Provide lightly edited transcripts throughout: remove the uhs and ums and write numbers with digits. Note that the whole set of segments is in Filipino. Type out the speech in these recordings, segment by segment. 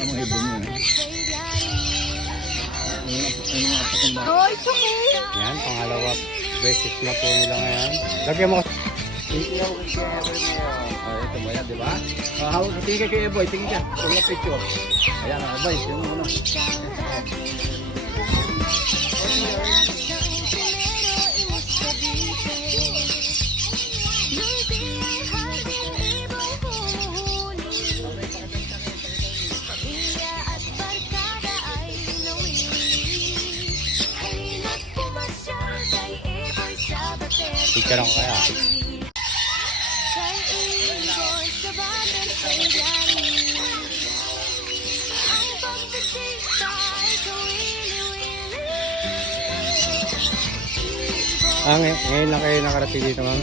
ang ibon mo. Oh, it's okay. Yan, pangalawa beses na po nila ngayon. Lagyan mo. Ito ba yan, di ba? Hawag, tingin kay Eboy, tingin ka. Huwag na picture. Ayan, Eboy, yun muna. Picture ako kaya. Ngayon lang kayo nakarating dito, ma'am.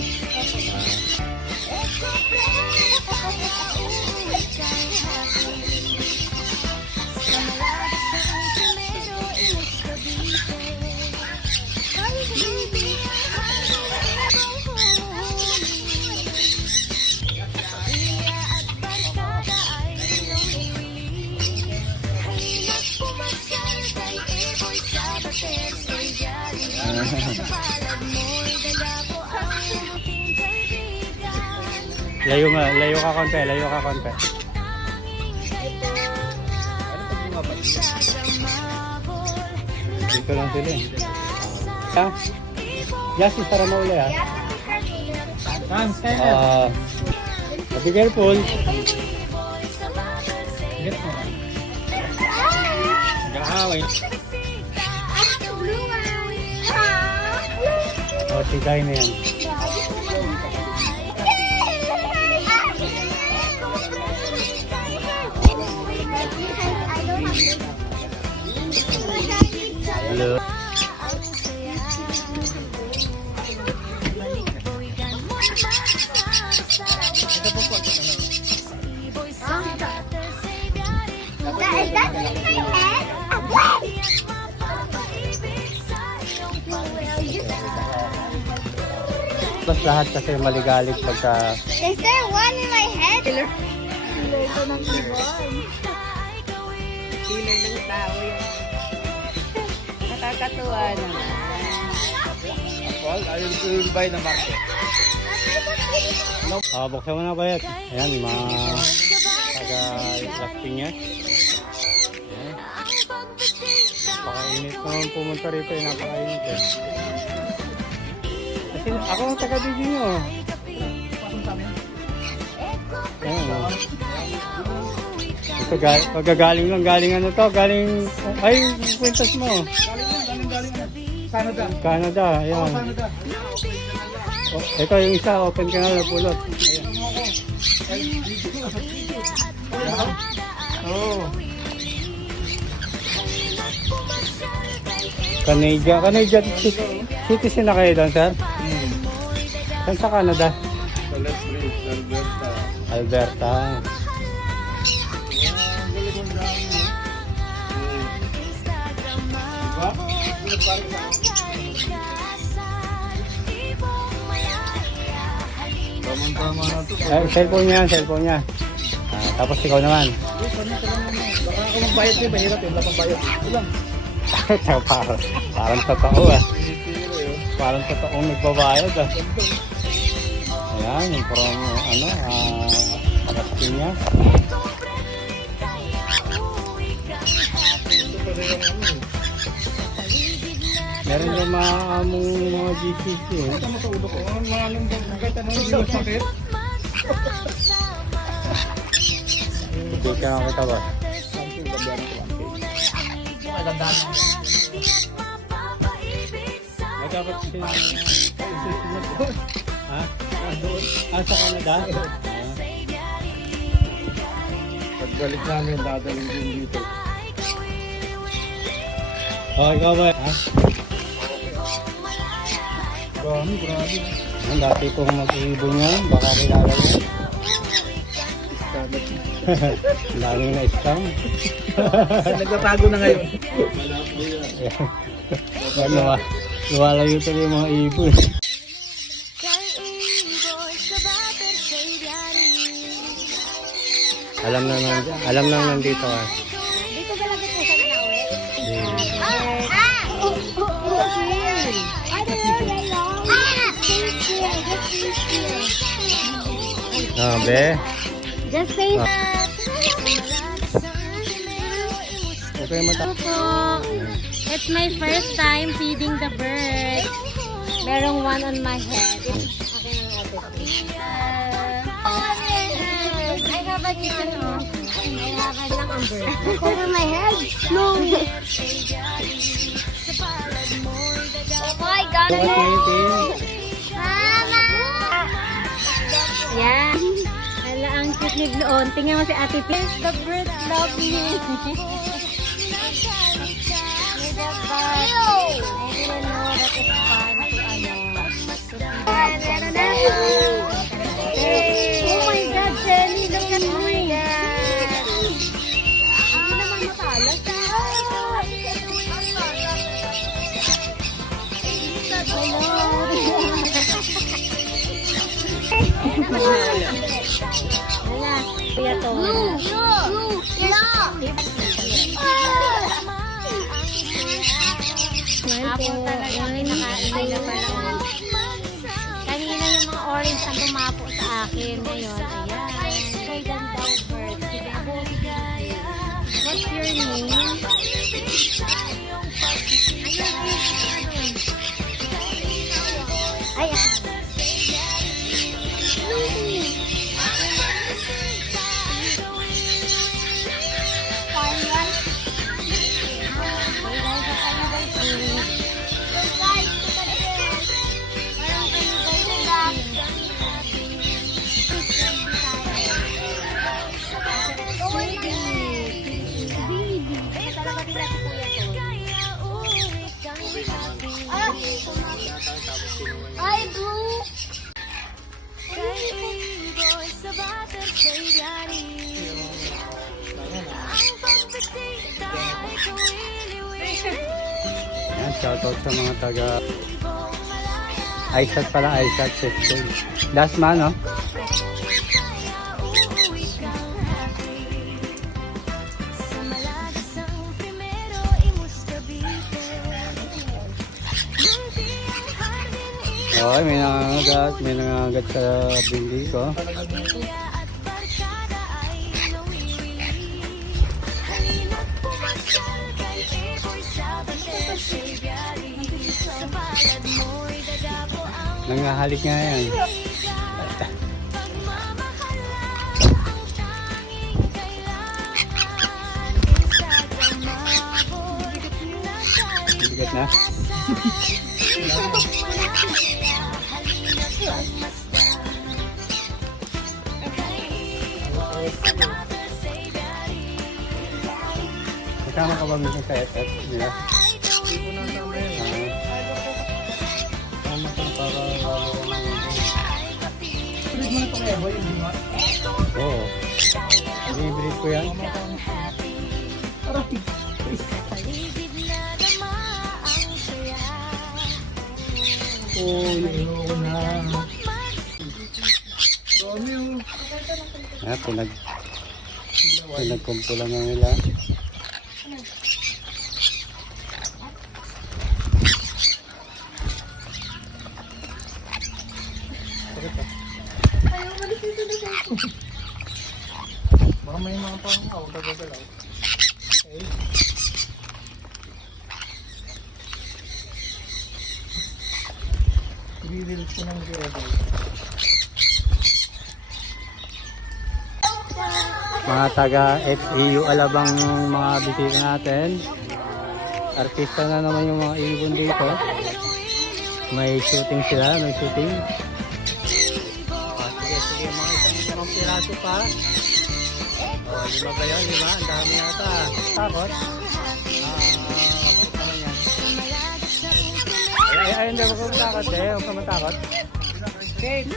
Layo ka konti, layo ka konti. Dito lang sila eh. Ha? Yes, istara na uli ha. Be careful. Gahawin. O, tigay na yan. Hello. Tapos lahat kasi maligalig pagka... Is there one in my head? Killer ko ng ibon. Killer ng tao yun. Nakakatuwa naman. Paul, I will buy the market. Buksan mo na ba yan? Ayan, mga taga-lasting niya. Ayan. Napakainit naman pumunta rito eh. Napakainit eh. Kasi ako ang taga-bigin nyo. Ayan o. Ito pagkagaling lang. Galing ano to? Galing... Ay, kwintas mo. Canada. Canada, ayan. Canada. Oh, ito yung isa, open ka na, napulot. Oh. Canadian citizen na kayo doon, sir? Saan sa Canada? Alberta. Cellphone niya, cellphone niya. Tapos ikaw naman. Baka ako magbayad niya, mahirap yun. Wala pang bayad. Ito lang. Parang totoo ah. Parang totoong nagbabayad ah. Ayan, yung promo, marasting niya. Meron yung mga GCC eh. Ito mo sa ulo ko. Ang mga lumbang. Kahit ano yung sakit. Hindi ka na kita ba? Dapat ha? Sa Canada? Pagbalik namin, dadaling din dito. Ikaw ba? Ha? Grabe. Ang dati kong mag-iibon niya, baka kilala mo. Ang daming na-scam. Nagtatago na ngayon. Luwalayo tuloy yung mga ibon. Alam na nandito ka. Dito talaga po sa nauwi. Be. Just say that. Okay, mata. It's my first time feeding the bird. Merong one on my head. I have a chicken. I have a lang ang bird. Over my head. No. Oh my God. Mama. Yeah. Hala, ang cute ni Bloon. Tingnan mo si Ate Pins. The birds love me. I didn't know that it's fun to oh my God, Shelly, look at me. Oh my God. Hindi naman matalas. Wala. Kuya to. Apple talaga pinakain na pala. Kanina yung mga orange ang tumapo sa akin. Ngayon, ayan. Kay ganda bird. What's your name? Ay, ay, blue. Yan, shoutout sa mga taga Aisat pala, Aisat School. Dasma, no? Okay, may nangangagat sa bindi ko. Nangahalik nga yan. Bigat na. Kasama ka ba minsan sa FF nila? Hindi po nang tama yun. Tama ka para lalo ko ng... Breed mo na itong ebo, yung bunga. Oo. I-breed ko yan. Oh, yun na. Dami yung... Pinagkumpulan na nila. Baka may mga pang tagagalaw. Okay. I-release ko ng ebo. Mga taga FEU Alabang mga bisita natin. Artista na naman yung mga ibon dito. May shooting sila, may shooting. Sige, mga isang piraso pa. Lima ba yun? Lima? Ang dami yata. Takot? Kapit naman yan. Ay, hindi ako matakot eh. Huwag ka matakot. Okay.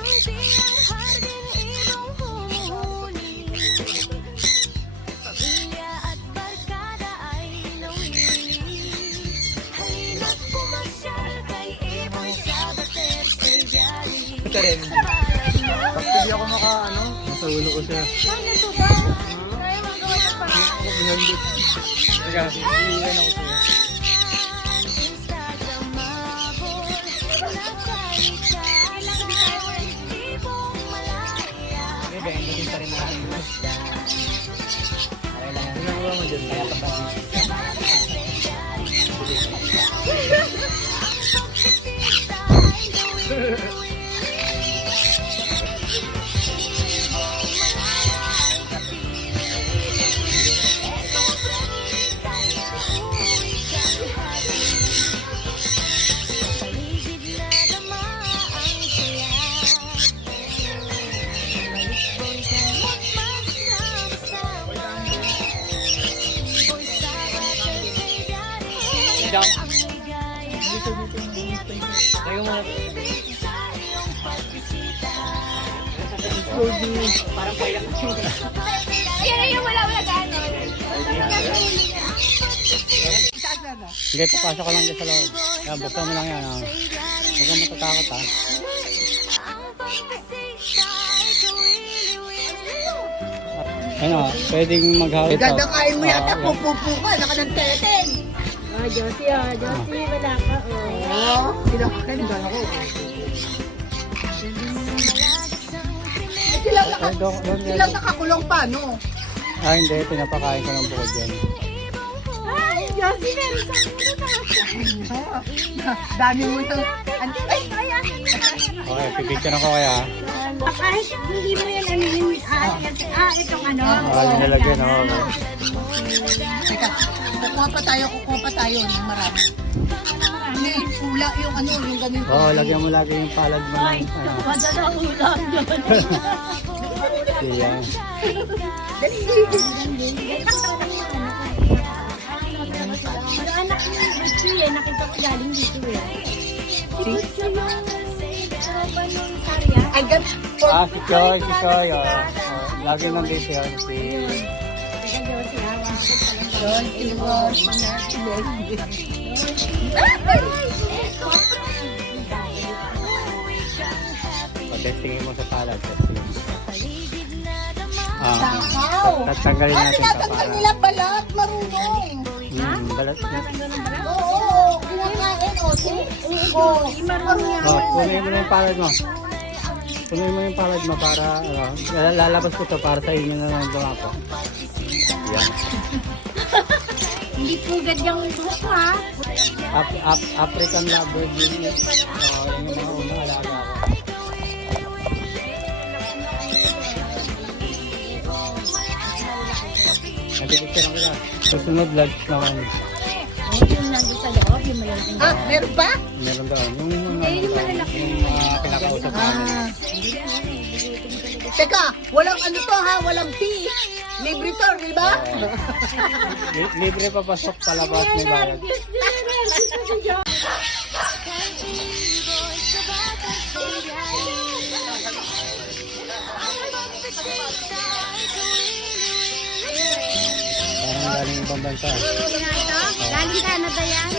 Ito rin. Pag hindi ako nasa ulo ko siya. Ano to ba? Teka, iiwan ako sa'yo. Okay, ganyan din pa rin natin. Okay lang. Ginagawa mo dyan. Kaya kapag jump. Tayo mo. Parang payak. Yan yung wala ka ano. Hindi, papasok ka lang dyan sa loob. Yan, buksan mo lang yan. Ah. Huwag kang matatakot ha. Ano, pwedeng maghawit. Dadakain mo yata, yan. pupupu ka, naka ng teten. Josie, wala ka, Oo, pinakain, gano'n ako. Silang nakakulong pa, no? Ah, hindi. Pinapakain ko ng bukod yan. Ay, Josie, meron Dami mo itong... Okay, pipicture ako kaya. kahit hindi mo yan ano yun, itong ano. Ah, nilagyan ako. Teka, kukuha pa tayo ng marami. Hindi, pula yung ano, yung ganun. Oo, lagyan mo lagi yung palad mo ng ano. Madala ulam yun. Yan. Pero anak niya, Butchie eh, nakita ko galing dito eh. Si Butchie yung tropa nung Sarya. Ay, Ah, si Choy. Oh. Lagi nandito yan. Si... Teka, Josie, hawa ko palang. John, Timor, Pagdestingin mo sa palad. Testingin. Ah, Takaw! tatanggalin Ah, natin ito tinatanggal para... nila balat, marunong. Balat na. Oo, kinakain, o. Marunong yan. Oh, punuin mo na yung palad mo. Punuin mo yung palad mo para... lalabas ko ito para sa inyo na lang dumapo. Yan. Hindi pugad yung buhok ha. African lovebird yun. Yung mga unang alaga ko. Nagpipicture ako lang. Susunod vlogs naman. Yung nandun sa loob, yung malalaki. Ah, meron pa? Meron daw. Yung pinakausap namin. Teka, walang ano to ha, walang fee. Libre to, di ba? Libre pa pasok palabas may bayad. Parang galing ibang bansa. Galing Canada yan.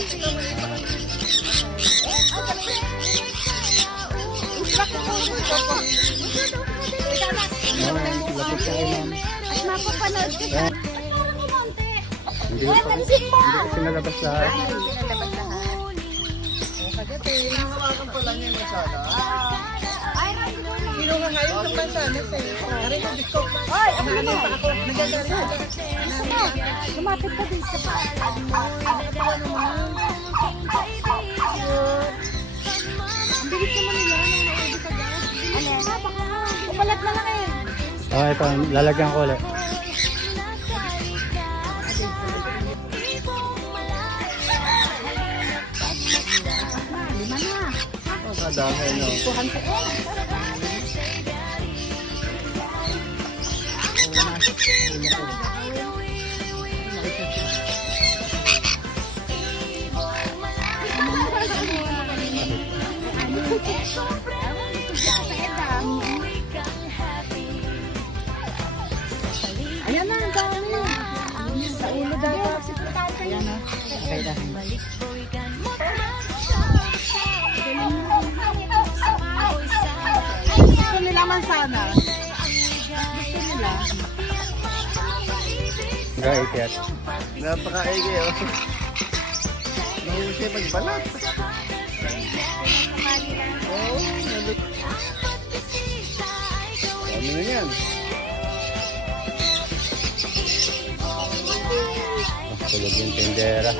Lapit ka kayo ma'am. At mapapanood ko siya. Parang kumonte. Hindi ko sinalabas lahat. Sino nga ngayon ng mansanas eh? Pare ko, Diyos ko. Ay, ako naman pa ako. Nagdadari. Lumapit ka dito pa. Ang bilis naman nila nung naubos ka dyan. Umalat na lang eh. Oh, ito, lalagyan ko ulit. Lima na. Oh, dami no. Tuhan ko eh. Ayan na, ang dami. Sa ulo dapat. Ayan na. Okay na. Gusto nila mansanas. Gusto nila. Gaikyat. Napaka-ege oh. Mahusay magbalat. Oh, naluk. Ano na yan? Tulog yung tindera.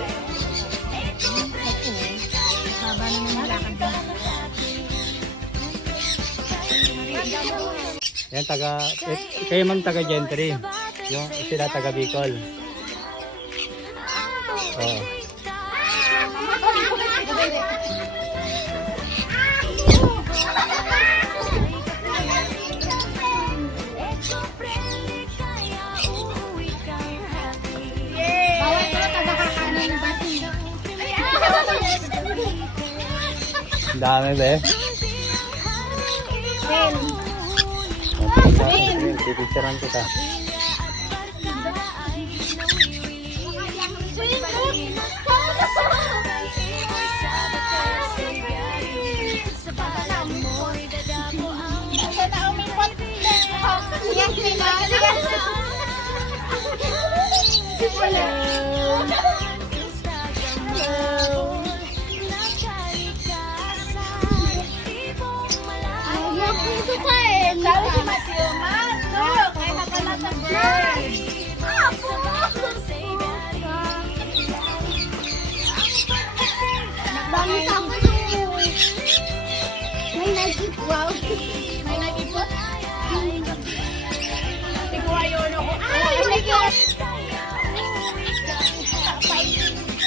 Haba naman yung lakad na. Yan, kayo ma'am taga Gentry. Yung sila taga Bicol. Oo. Bawal ko taga kakanin ng batin. Ang dami ba eh? Pipicturean kita. May nag-ip, wow. May nag-ipot?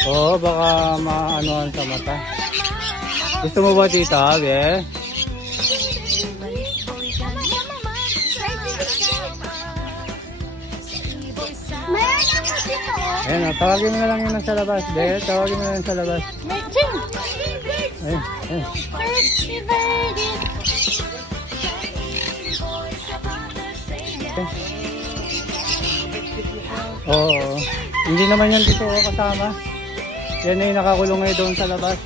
Oo, baka maanuhan sa mata. Gusto mo ba tita, be? Meron ako dito. Ayun, tawagin mo na lang yun sa labas, be. Tawagin mo na lang sa labas. Ayun, ayun. Happy birthday. Oo. Hindi naman yan dito kasama. Yan ay nakakulong ngayon doon sa labas.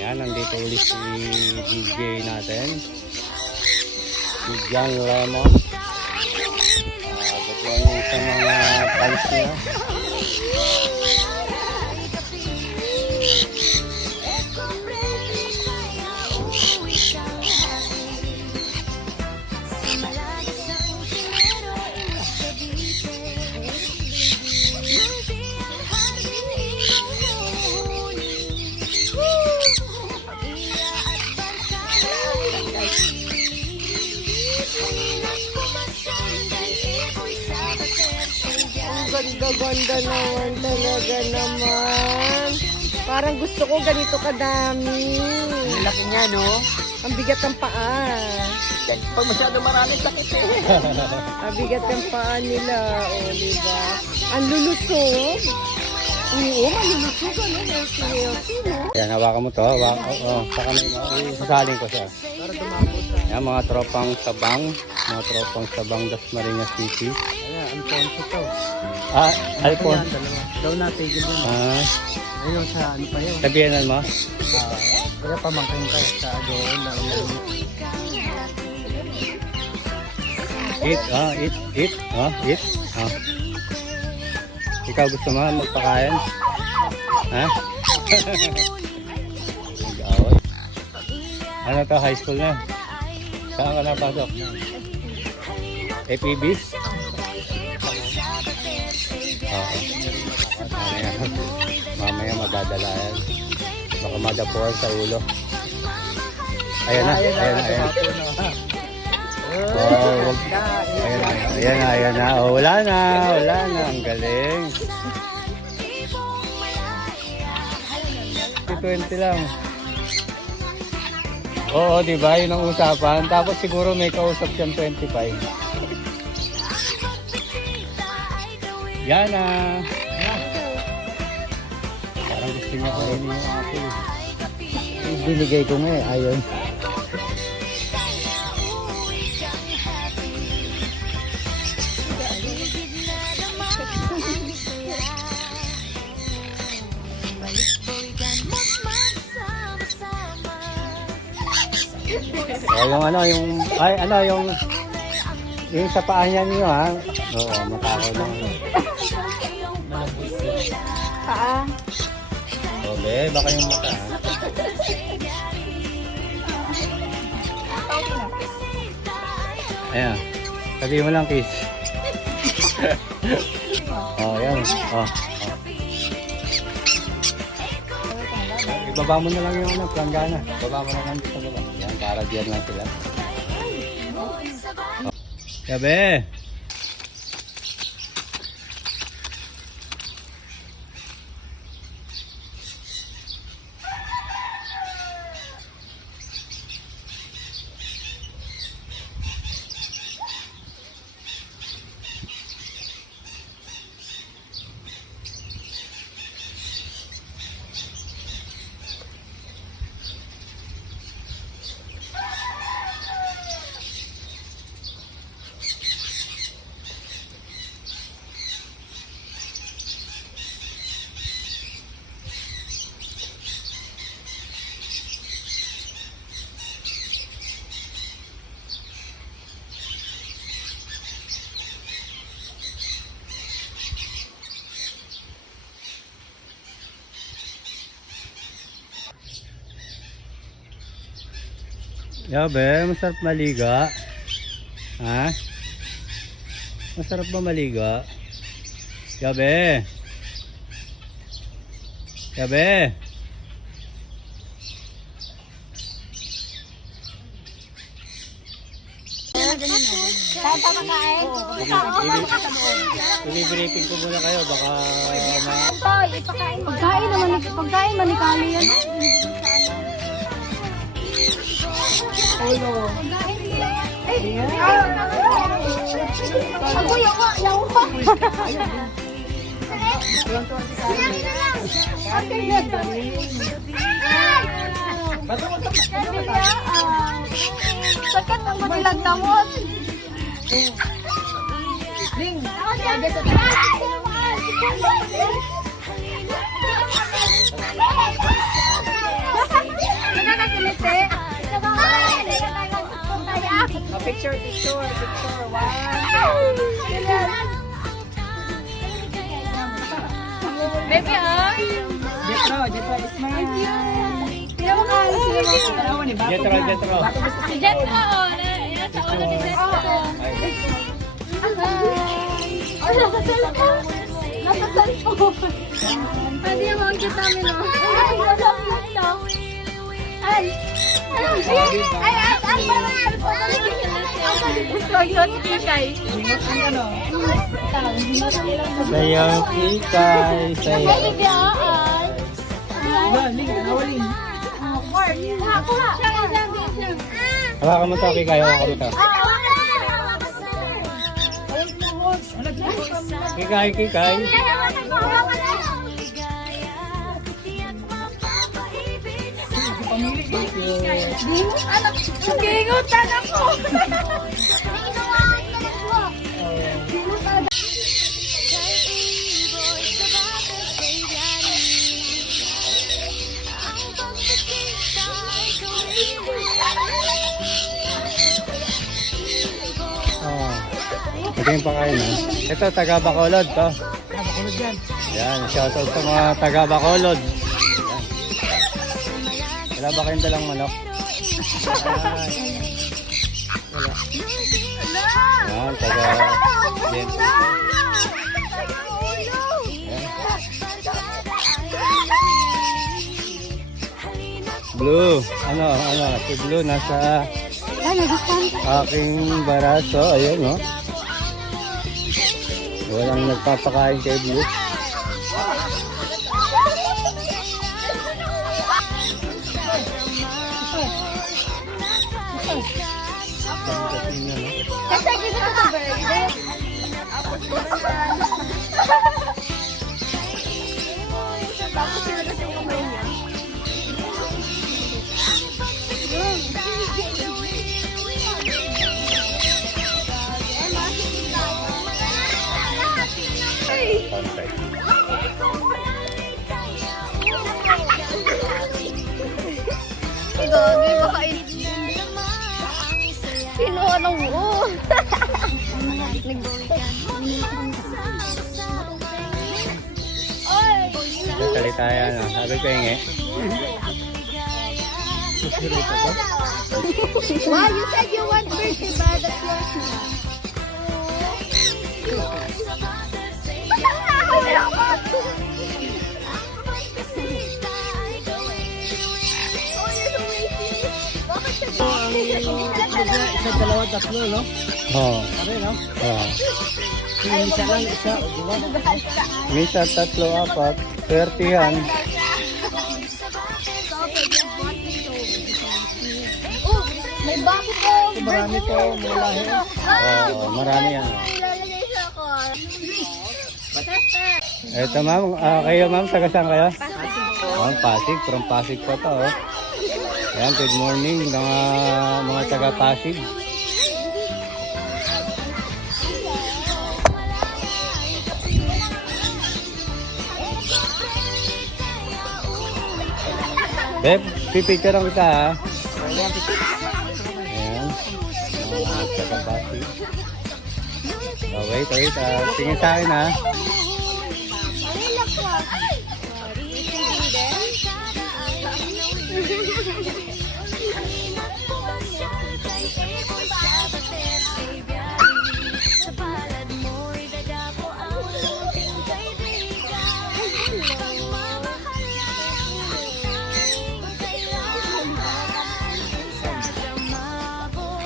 Ayan, nandito ulit si DJ natin. Si John Lemon. Buklang sa mga fans niya. Ganda naman talaga naman. Parang gusto ko ganito kadami. Ang laki niya, no? Ang bigat ng paa. Pag masyado marami, sakit eh. Ang bigat ng paa nila. O, diba? Ang lulusog. Oo, malulusog. Ano, healthy, no? Yan, hawakan mo to. Sa kamay mo. Sasalin ko siya. Yan, mga tropang sabang. Mga tropang sabang Dasmariñas City. Ayan, ang tonto to. Alpon. Ayan, dalawa. Daw natin, gano'n. Ayun, sa ano pa yun? Sabihanan mo? Kaya pamangkin ka sa doon na ulan. Eat. Ikaw gusto mo magpakain? Ha? Mag-away. Ano to, high school na? Saan ka napasok? FEB? Oo. Mamaya madadala yan. Baka madapuan sa ulo. Ayan na. Oh, ayan na. Oh, wala na. Ang galing. 20 lang. Oo, diba? Yun ang usapan. Tapos siguro may kausap siyang 25. Yan na. Parang gusto niya kainin yung apple. Binigay ko nga eh. Ayun. O, yung ano, yung sa paa niya niyo ha. Oo, matakaw lang. Paa. O, be, baka yung mata ha. Ayan. Sabihin mo lang, kiss. Oh, yan. Oh. Ibaba mo na lang yung planggana. Ibaba mo na lang dito sa baba. Yan, para diyan lang sila. Oh. Gabi! Yabe, masarap maliga. Ha? Masarap ba maliga? Yabe. Yabe. Binibriefing ko muna kayo, baka Pagkain naman ni Kali yan. Ako yung pa. Sakat ang madilag damot. Picture. Wow. Baby, ay. Jetro, smile. Sino mo ka? Dalawa ni Bato. Jetro. Si Jetro, yan sa ulo ni Jetro. Ay, nasa cellphone. Pwede yung mga kita namin, no? Ay, Sayaw kikay, sayaw. Hawakan mo to, kikay, hawakan mo to. Kikay. Gingutan ako. Ito yung pakain ha. Ito, taga Bacolod to. Bacolod yan. Yan, shoutout sa mga taga Bacolod. Yan. Wala ba kayong dalang manok? Wala. Yan, taga... Yan. Blue. Ano, si Blue nasa aking baraso. Ayun, no? Walang nagpapakain kay Blue. Gagi, baka Salita yan, sabi ko yung Wow, you said you want birthday ba? That's yours na. Isa, dalawa, tatlo, no? Oo. Sabi, no? Oo. Isa lang, isa, di ba? Misa, 3, 4, 30 yan. Oh, may bakit po. Marami to, mula lahi. Oo, marami yan. Ilalagay sa ako. Eto ma'am, kayo ma'am, taga saan kayo? Oh, Pasig, from Pasig po to. Oh. Ayan, good morning mga taga Pasig. Beb, pipicturean kita ha. Ayan, mga taga Pasig. Oh, wait, tingin sa akin ha.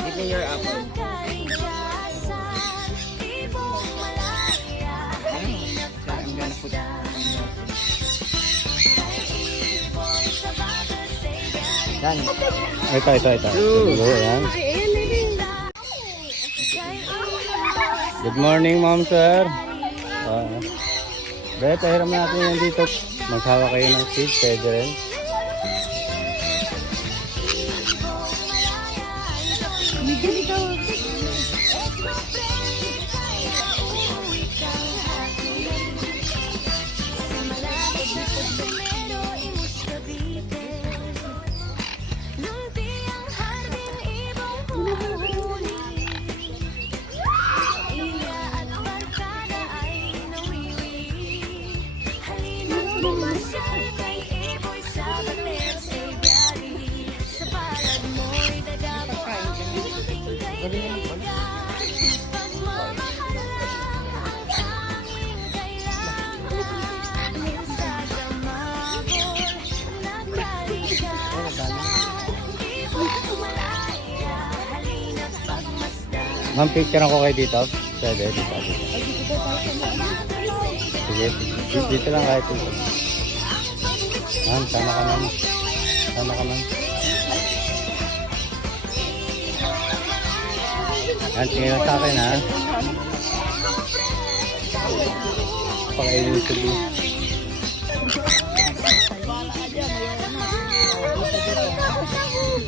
Give me your apple. I'm gonna put Yan. Ito. Ayan. Good morning, ma'am, sir. Dahil pahiram natin yan dito. Maghawa kayo ng seed, pwede rin. Ma'am, picture ako kayo dito. Pwede, dito. Sige, dito lang kahit dito. Ma'am, sama ka ma'am. Yan, tingin lang sa akin ha. Pakainin yung sabi.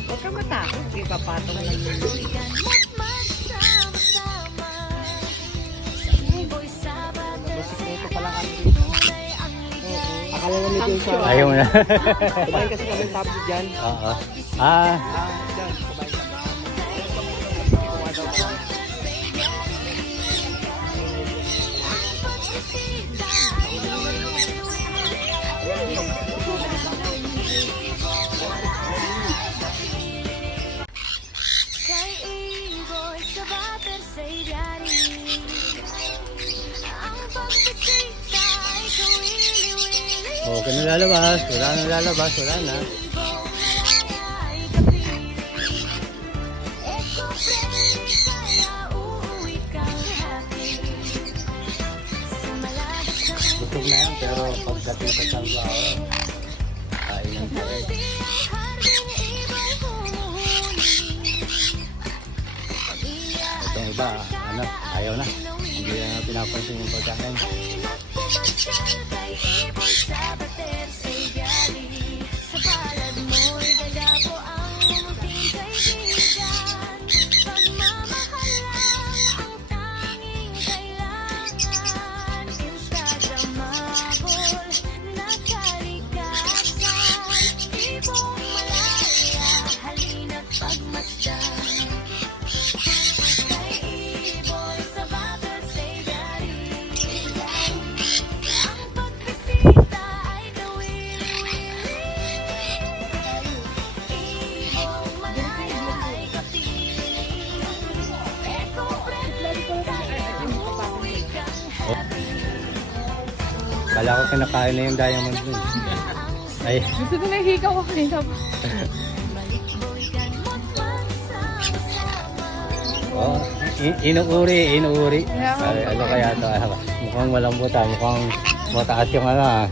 Huwag ka matakot. Di pa patong lang yun. Akala namin yung sa... Ayaw mo na. Kumain kasi kami tapos dyan. Oo. Dyan, kumain kami. Okay na lalabas. Wala na. Busog na yan, pero pagdating sa sunflower, kainan pa rin. Itong iba, ayaw na. Hindi na pinapansin yung pagkain. Pagmasdan kay ibon sa bata. Kala ko kinakain na yung diamond dun. Ay, Gusto ko na hikaw ko kanina. oh, inuuri. Ay, ano kaya ito? Mukhang malambot ah, mukhang mataas yung ano ah.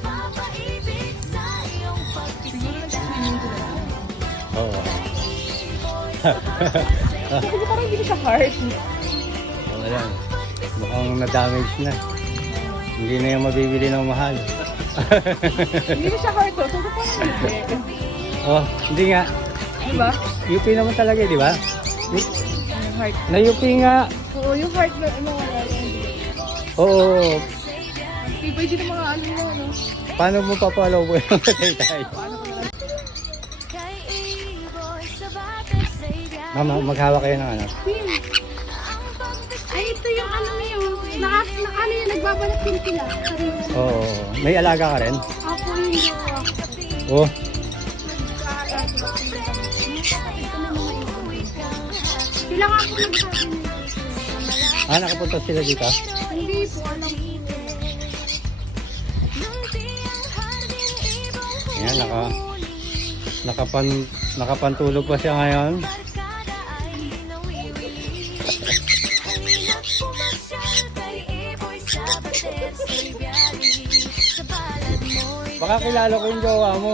Oo. Kasi parang hindi sa heart. Wala. Mukhang na-damage na. Hindi na yung mabibili ng mahal. Hindi na siya heart to. So parang hindi. Oh, hindi nga. Diba? UP naman talaga, di ba? Yung heart. Na UP nga. Oo, yung heart na ano wala yun. Oo. Iba din ang mga ano na, no? Paano mo papalaw mo yung matay? Mama, maghawak kayo ng ano. Ay, ito yung ano yun. Ano yung nagbabalat din sila. Oo. May alaga ka rin? Ako yung gawa. Oo. Sila nga po nagsabi nila. Ah, nakapunta sila dito? Hindi po, alam ko. Ayan, nakapantulog pa siya ngayon. Baka kilala ko yung jowa mo.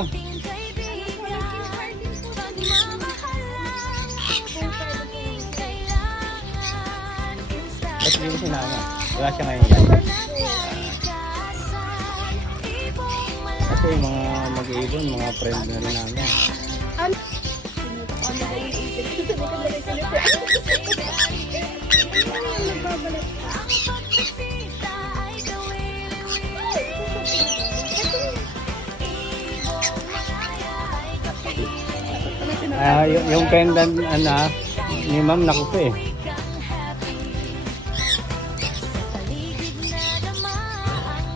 Ba't hindi mo sinama? Wala siya ngayon yan. Kasi yung mga mag-iibon, mga friend na rin namin. Yung pendant ni ma'am nakupo eh.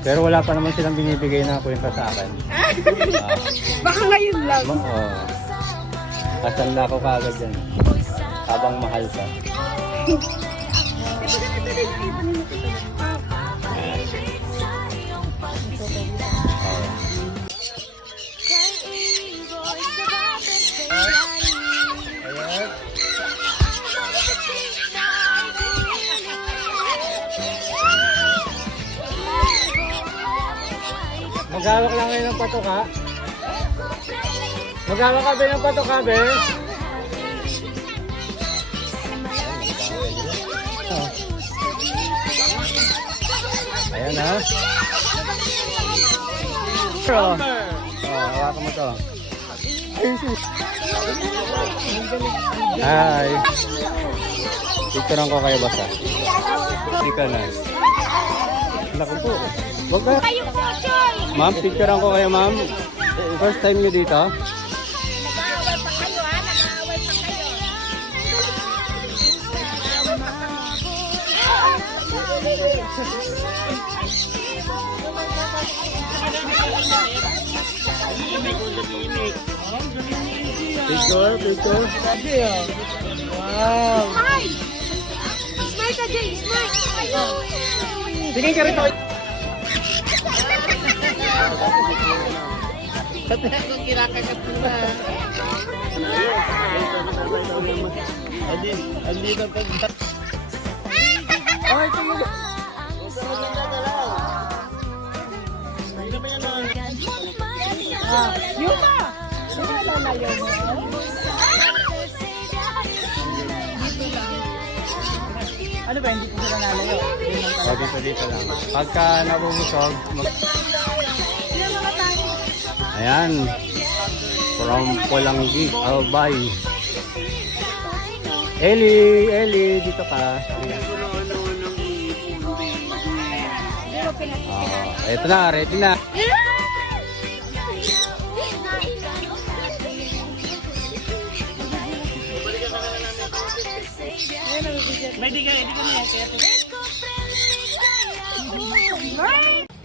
Pero wala pa naman silang binibigay na kwenta sa akin. Baka ngayon lang. Oo. Kasal na ako kagad yan. Habang mahal ka. Maghawak lang kayo ng patok ha. Maghawak ka ba ng patok ha, be? Ayan ha. Hawakan mo to. Hi. Picturean ko kayo basta. Hindi ka na. Naku po. Wag ka. Ma'am, picturean ko kayo, ma'am. First time nyo dito? Nag-aaway pa kayo ha, nag-aaway pa kayo. Picture. Wow. Hi! Smile ka, Jay! Smile! Ayun! Tingin ka rito. Yuta! Wala yun. Ano ba, hindi po sila nalayo? O, dito lang. Pagka nabubusog, ayan. From Polanggi, Albay. Eli, dito ka. Oh, eto na, ready na.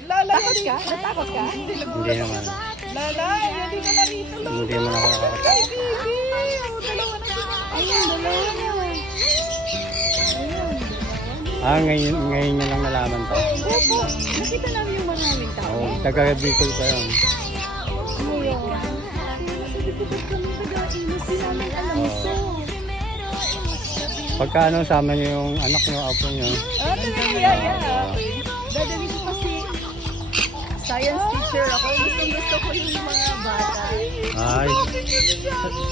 Lalakad ka? Natakot ka? Hindi naman. Lala, hindi ka na rito. Hindi mo na ako nakakatakot. Ay, baby! Oh, dalawa na. Ayun, dalawa na. Ngayon nyo lang nalaman to. Opo, nakita namin yung maraming tao. Oo, taga-Bicol pa yun. Ngayon, kami taga-inos din namin alam ito. Pagka ano, sama nyo yung anak nyo, apo nyo. Ah, talaga, yeah. Dadali ko kasi science teacher ako. Gusto ko yung mga bata. Ay,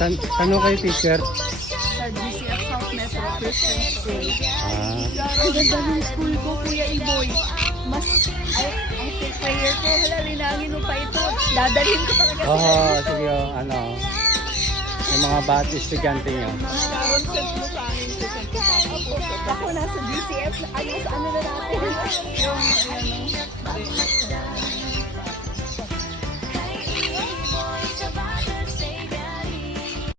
saan kayo teacher? Sa GCF South Metro Christian School. Ah, Ang ganda ng school ko, Kuya Iboy. Ang prayer ko, hala, linangin mo pa ito. Dadalhin ko talaga sige, ano, yung mga bata estudyante nyo. concept mo sa amin. Ako nasa GCF, ano sa ano na natin. Yung